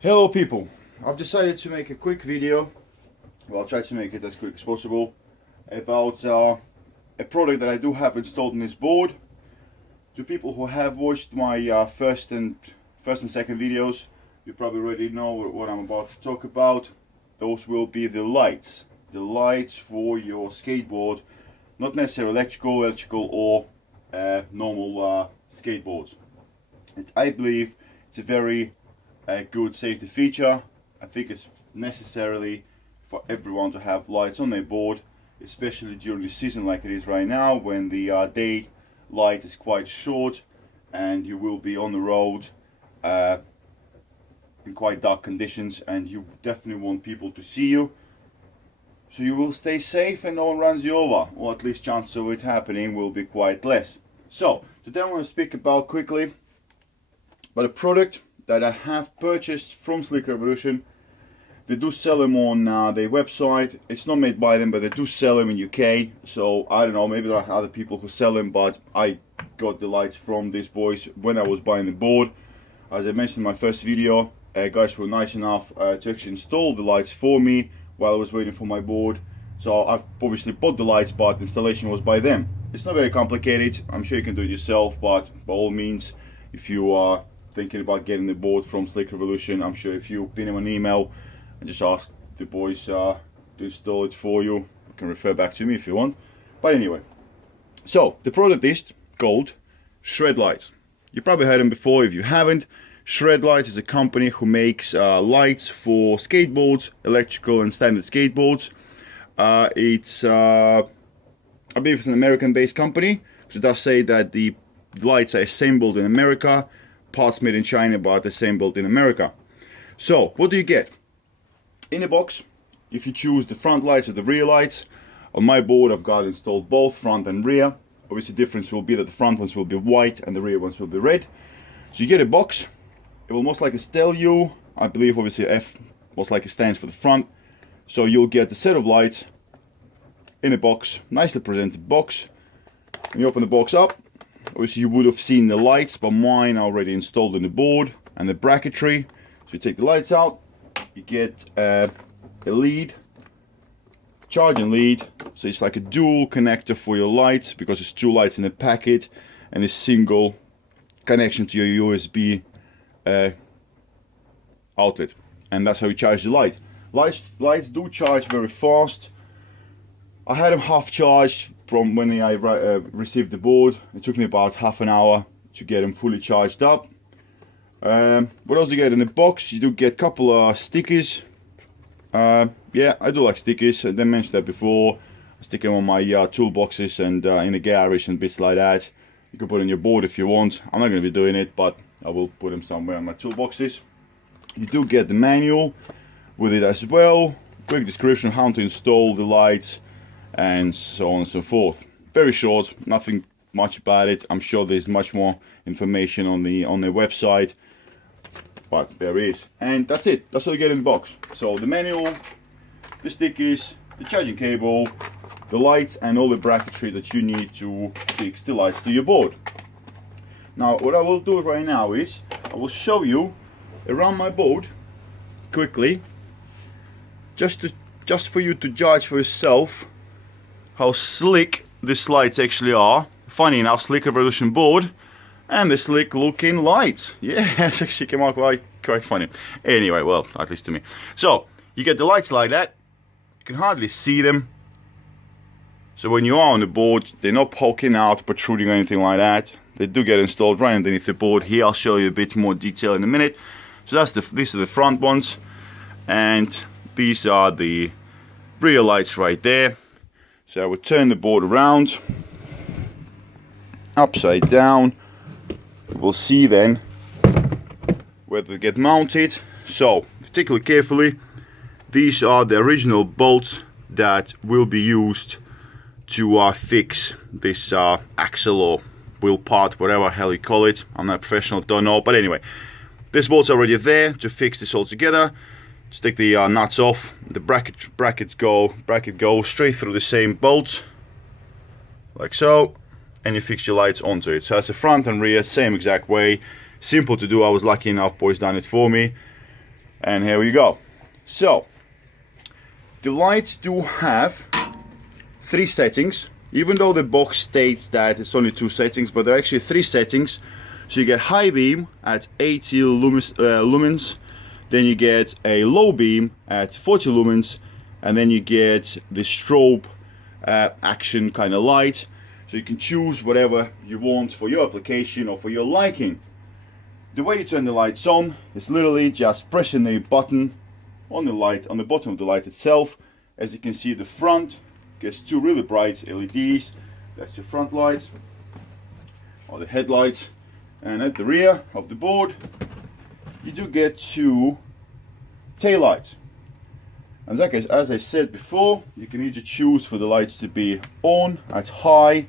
Hello people, I've decided to make a quick video, well I'll try to make it as quick as possible, about a product that I do have installed on this board. To people who have watched my first and second videos, you probably already know what I'm about to talk about. Those will be the lights for your skateboard, not necessarily electrical or normal skateboards. I believe it's a very good safety feature. I think it's necessarily for everyone to have lights on their board, especially during the season like it is right now, when the day light is quite short and you will be on the road in quite dark conditions, and you definitely want people to see you, so you will stay safe and no one runs you over, or at least chance of it happening will be quite less. So today I want to speak about quickly about a product that I have purchased from Slick Revolution. They do sell them on their website. It's not made by them, but they do sell them in UK. So I don't know, maybe there are other people who sell them, but I got the lights from these boys when I was buying the board. As I mentioned in my first video, guys were nice enough to actually install the lights for me while I was waiting for my board. So I've obviously bought the lights, but the installation was by them. It's not very complicated. I'm sure you can do it yourself, but by all means, if you are thinking about getting the board from Slick Revolution, I'm sure if you pin them an email and just ask the boys to install it for you, you can refer back to me if you want. But anyway, so the product is called Shred Lights. You probably heard them before. If you haven't, Shred Lights is a company who makes lights for skateboards, electrical and standard skateboards. I believe it's an American-based company, so it does say that the lights are assembled in America, parts made in China but assembled in America. So what do you get in the box? If you choose the front lights or the rear lights, on my board I've got installed both front and rear. Obviously the difference will be that the front ones will be white and the rear ones will be red. So you get a box. It will most likely tell you, I believe obviously F most likely stands for the front, so you'll get the set of lights in a box, nicely presented box. When you open the box up, obviously you would have seen the lights, but mine are already installed on the board, and the bracketry. So you take the lights out, you get a lead, charging lead. So it's like a dual connector for your lights, because it's two lights in a packet, and a single connection to your USB outlet, and that's how you charge the light. Lights do charge very fast. I had them half charged from when I received the board. It took me about half an hour to get them fully charged up. What else do you get in the box? You do get a couple of stickers. Yeah, I do like stickers. I didn't mention that before. I stick them on my toolboxes and in the garage and bits like that. You can put on your board if you want. I'm not going to be doing it, but I will put them somewhere on my toolboxes. You do get the manual with it as well. Quick description how to install the lights and so on and so forth. Very short, nothing much about it. I'm sure there's much more information on their website, but there is, and that's it. That's all you get in the box. So the manual, the stickers, the charging cable, the lights, and all the bracketry that you need to fix the lights to your board. Now what I will do right now is I will show you around my board quickly, just for you to judge for yourself how slick these lights actually are. Funny enough, Slick Revolution board and the slick looking lights. Yeah, it actually came out quite funny. Anyway, well, at least to me. So you get the lights like that. You can hardly see them. So when you are on the board, they're not poking out, protruding or anything like that. They do get installed right underneath the board here. I'll show you a bit more detail in a minute. So these are the front ones, and these are the rear lights right there. So I would turn the board around, upside down. We'll see then where they get mounted. So if you take a look carefully, these are the original bolts that will be used to fix this axle or wheel part, whatever hell you call it. I'm not a professional, don't know, but anyway, this bolt's already there to fix this all together. Just take the nuts off. The bracket go straight through the same bolt, like so, and you fix your lights onto it. So that's the front and rear, same exact way. Simple to do. I was lucky enough, boys done it for me. And here we go. So the lights do have 3 settings, even though the box states that it's only 2 settings, but there are actually 3 settings. So you get high beam at 80 lumens, then you get a low beam at 40 lumens, and then you get the strobe action kind of light. So you can choose whatever you want for your application or for your liking. The way you turn the lights on is literally just pressing the button on the light, on the bottom of the light itself. As you can see, the front gets 2 really bright LEDs. That's your front lights, or the headlights. And at the rear of the board, you do get 2 tail lights. And as I said before, you can either choose for the lights to be on at high,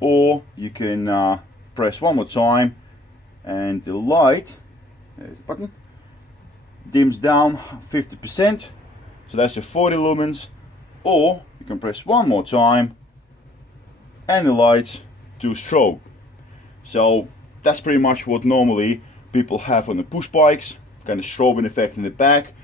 or you can press one more time and the light, there's the button, dims down 50%, so that's your 40 lumens, or you can press one more time and the lights do strobe. So that's pretty much what normally people have on the push bikes, kind of strobing effect in the back.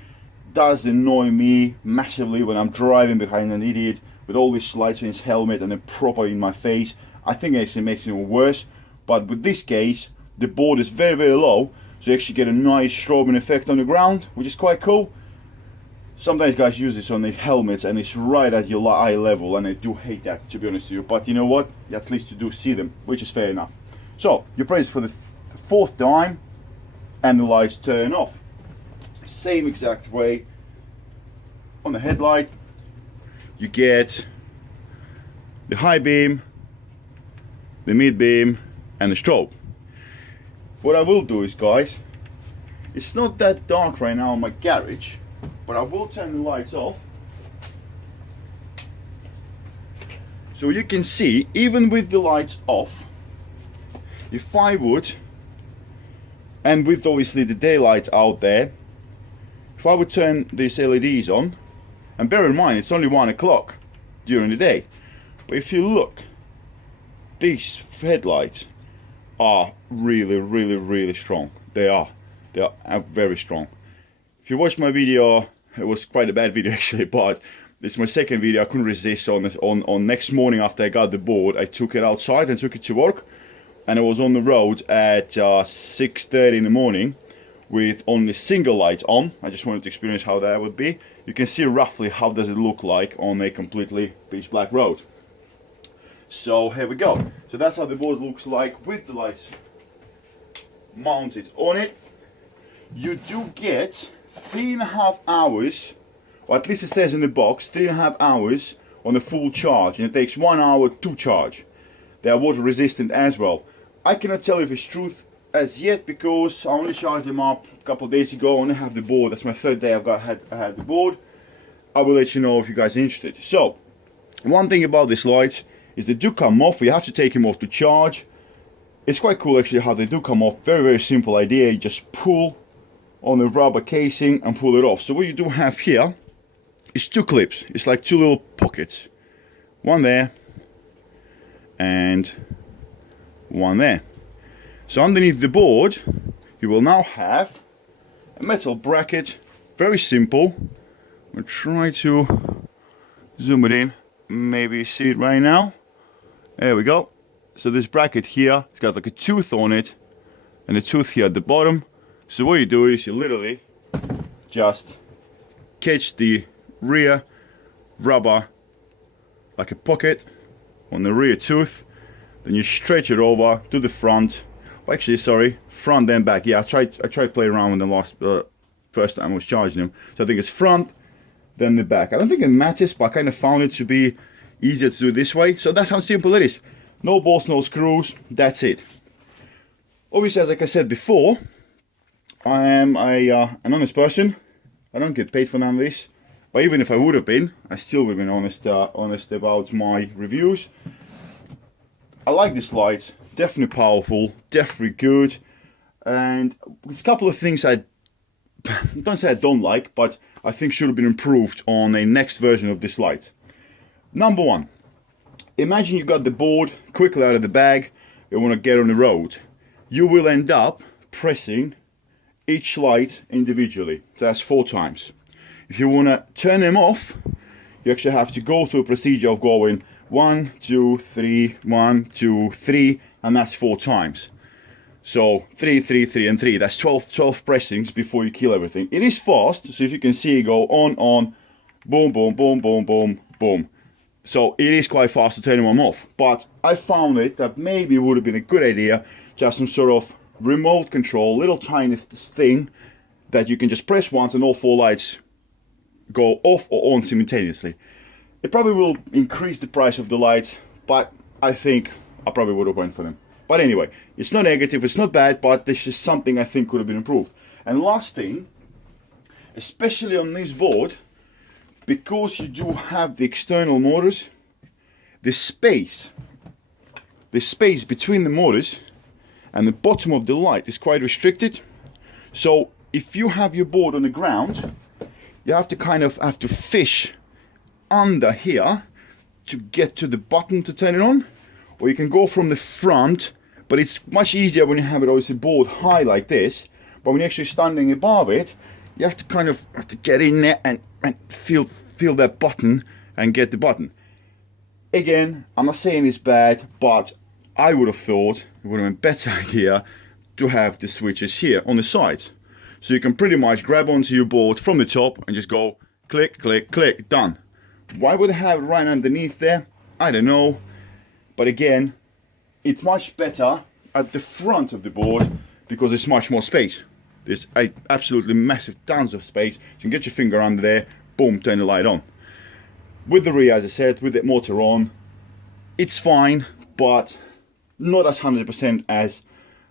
Does annoy me massively when I'm driving behind an idiot with all these lights in his helmet and then proper in my face. I think it actually makes it even worse, but with this case the board is very, very low, so you actually get a nice strobing effect on the ground, which is quite cool. Sometimes guys use this on the helmets and it's right at your eye level, and I do hate that, to be honest with you, but you know what, at least you do see them, which is fair enough. So you press for the 4th time and the lights turn off. Same exact way on the headlight. You get the high beam, the mid beam and the strobe. What I will do is, guys, it's not that dark right now in my garage, but I will turn the lights off so you can see, even with the lights off, if I would, and with obviously the daylight out there, if I would turn these LEDs on, and bear in mind it's only 1 o'clock during the day, but if you look, these headlights are really, really, really strong. They are very strong. If you watch my video, it was quite a bad video actually, but this is my 2nd video. I couldn't resist. On next morning after I got the board, I took it outside and took it to work, and I was on the road at 6:30 in the morning with only single light on. I just wanted to experience how that would be. You can see roughly how does it look like on a completely pitch black road. So here we go. So that's how the board looks like with the lights mounted on it. You do get 3.5 hours, or at least it says in the box, 3.5 hours on a full charge, and it takes 1 hour to charge. They are water resistant as well. I cannot tell you if it's truth as yet, because I only charged them up a couple of days ago. I only have the board. That's my 3rd day I had the board. I will let you know if you guys are interested. So one thing about these lights is they do come off. You have to take them off to charge. It's quite cool actually how they do come off. Very, very simple idea. You just pull on the rubber casing and pull it off. So what you do have here is 2 clips. It's like 2 little pockets. One there and one there. So underneath the board you will now have a metal bracket. Very simple. I'll try to zoom it in. Maybe you see it right now. There we go. So this bracket here, it's got like a tooth on it and a tooth here at the bottom. So what you do is you literally just catch the rear rubber like a pocket on the rear tooth, then you stretch it over to the front. Well, actually, sorry, front and back. Yeah, I tried playing around with them first time I was charging them. So I think it's front, then the back. I don't think it matters, but I kind of found it to be easier to do this way. So that's how simple it is. No bolts, no screws, that's it. Obviously, as like I said before, I am an honest person. I don't get paid for none of this. But even if I would have been, I still would have been honest about my reviews. I like this light, definitely powerful, definitely good. And there's a couple of things I don't say I don't like, but I think should have been improved on a next version of this light. Number one, imagine you got the board quickly out of the bag, you want to get on the road. You will end up pressing each light individually. That's 4 times. If you want to turn them off, you actually have to go through a procedure of going 1, 2, 3, 1, 2, 3, and that's 4 times. So 3, 3, 3, and 3. That's 12 pressings before you kill everything. It is fast, so if you can see it go on, boom, boom, boom, boom, boom, boom. So it is quite fast to turn them off. But I found it that maybe it would have been a good idea to have some sort of remote control, little tiny thing that you can just press once and all 4 lights go off or on simultaneously. It probably will increase the price of the lights, but I think I probably would have went for them. But anyway, it's not negative, it's not bad, but this is something I think could have been improved. And last thing, especially on this board, because you do have the external motors, the space between the motors and the bottom of the light is quite restricted. So if you have your board on the ground, you have to fish under here to get to the button to turn it on, or you can go from the front, but it's much easier when you have it obviously board high like this. But when you're actually standing above it, you have to get in there and feel that button and get the button. Again, I'm not saying it's bad, but I would have thought it would have been a better idea to have the switches here on the sides. So you can pretty much grab onto your board from the top and just go click, click, click, done. Why would I have it right underneath there? I don't know. But again, it's much better at the front of the board because there's much more space. There's absolutely massive tons of space. You can get your finger under there, boom, turn the light on. With the rear, as I said, with the motor on, it's fine, but not as 100% as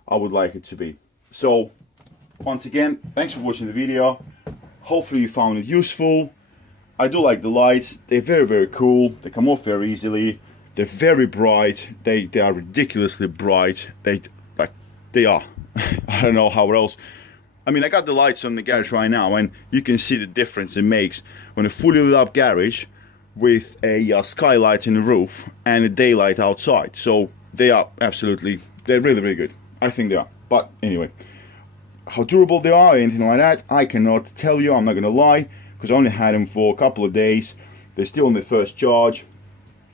I would like it to be. So, once again, thanks for watching the video. Hopefully you found it useful. I do like the lights. They're very, very cool. They come off very easily. They're very bright. They are ridiculously bright. They are. I don't know how else. I mean, I got the lights on the garage right now, and you can see the difference it makes when a fully lit up garage with a skylight in the roof and a daylight outside. So they are absolutely, they're really, really good. I think they are. But anyway, how durable they are or anything like that, I cannot tell you. I'm not gonna lie, because I only had them for a couple of days. They're still on the first charge,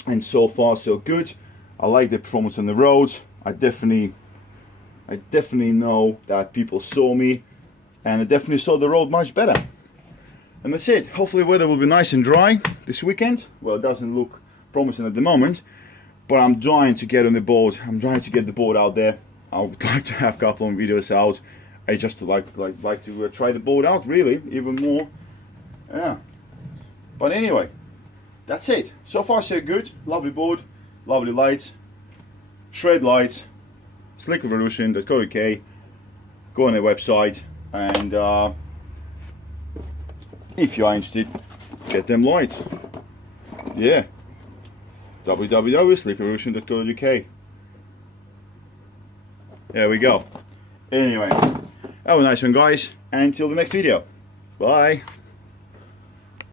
and so far so good. I like the performance on the roads. I definitely know that people saw me, and I definitely saw the road much better. And that's it. Hopefully the weather will be nice and dry this weekend. Well, it doesn't look promising at the moment, but I'm trying to get on the board. I'm trying to get the board out there. I would like to have a couple of videos out. I just like to try the board out, really, even more. Yeah. But anyway, that's it. So far so good. Lovely board, lovely lights, shred lights, slickrevolution.co.uk. Go on their website, and if you are interested, get them lights. Yeah. www.slickrevolution.co.uk. There we go. Anyway, have a nice one, guys, and until the next video. Bye.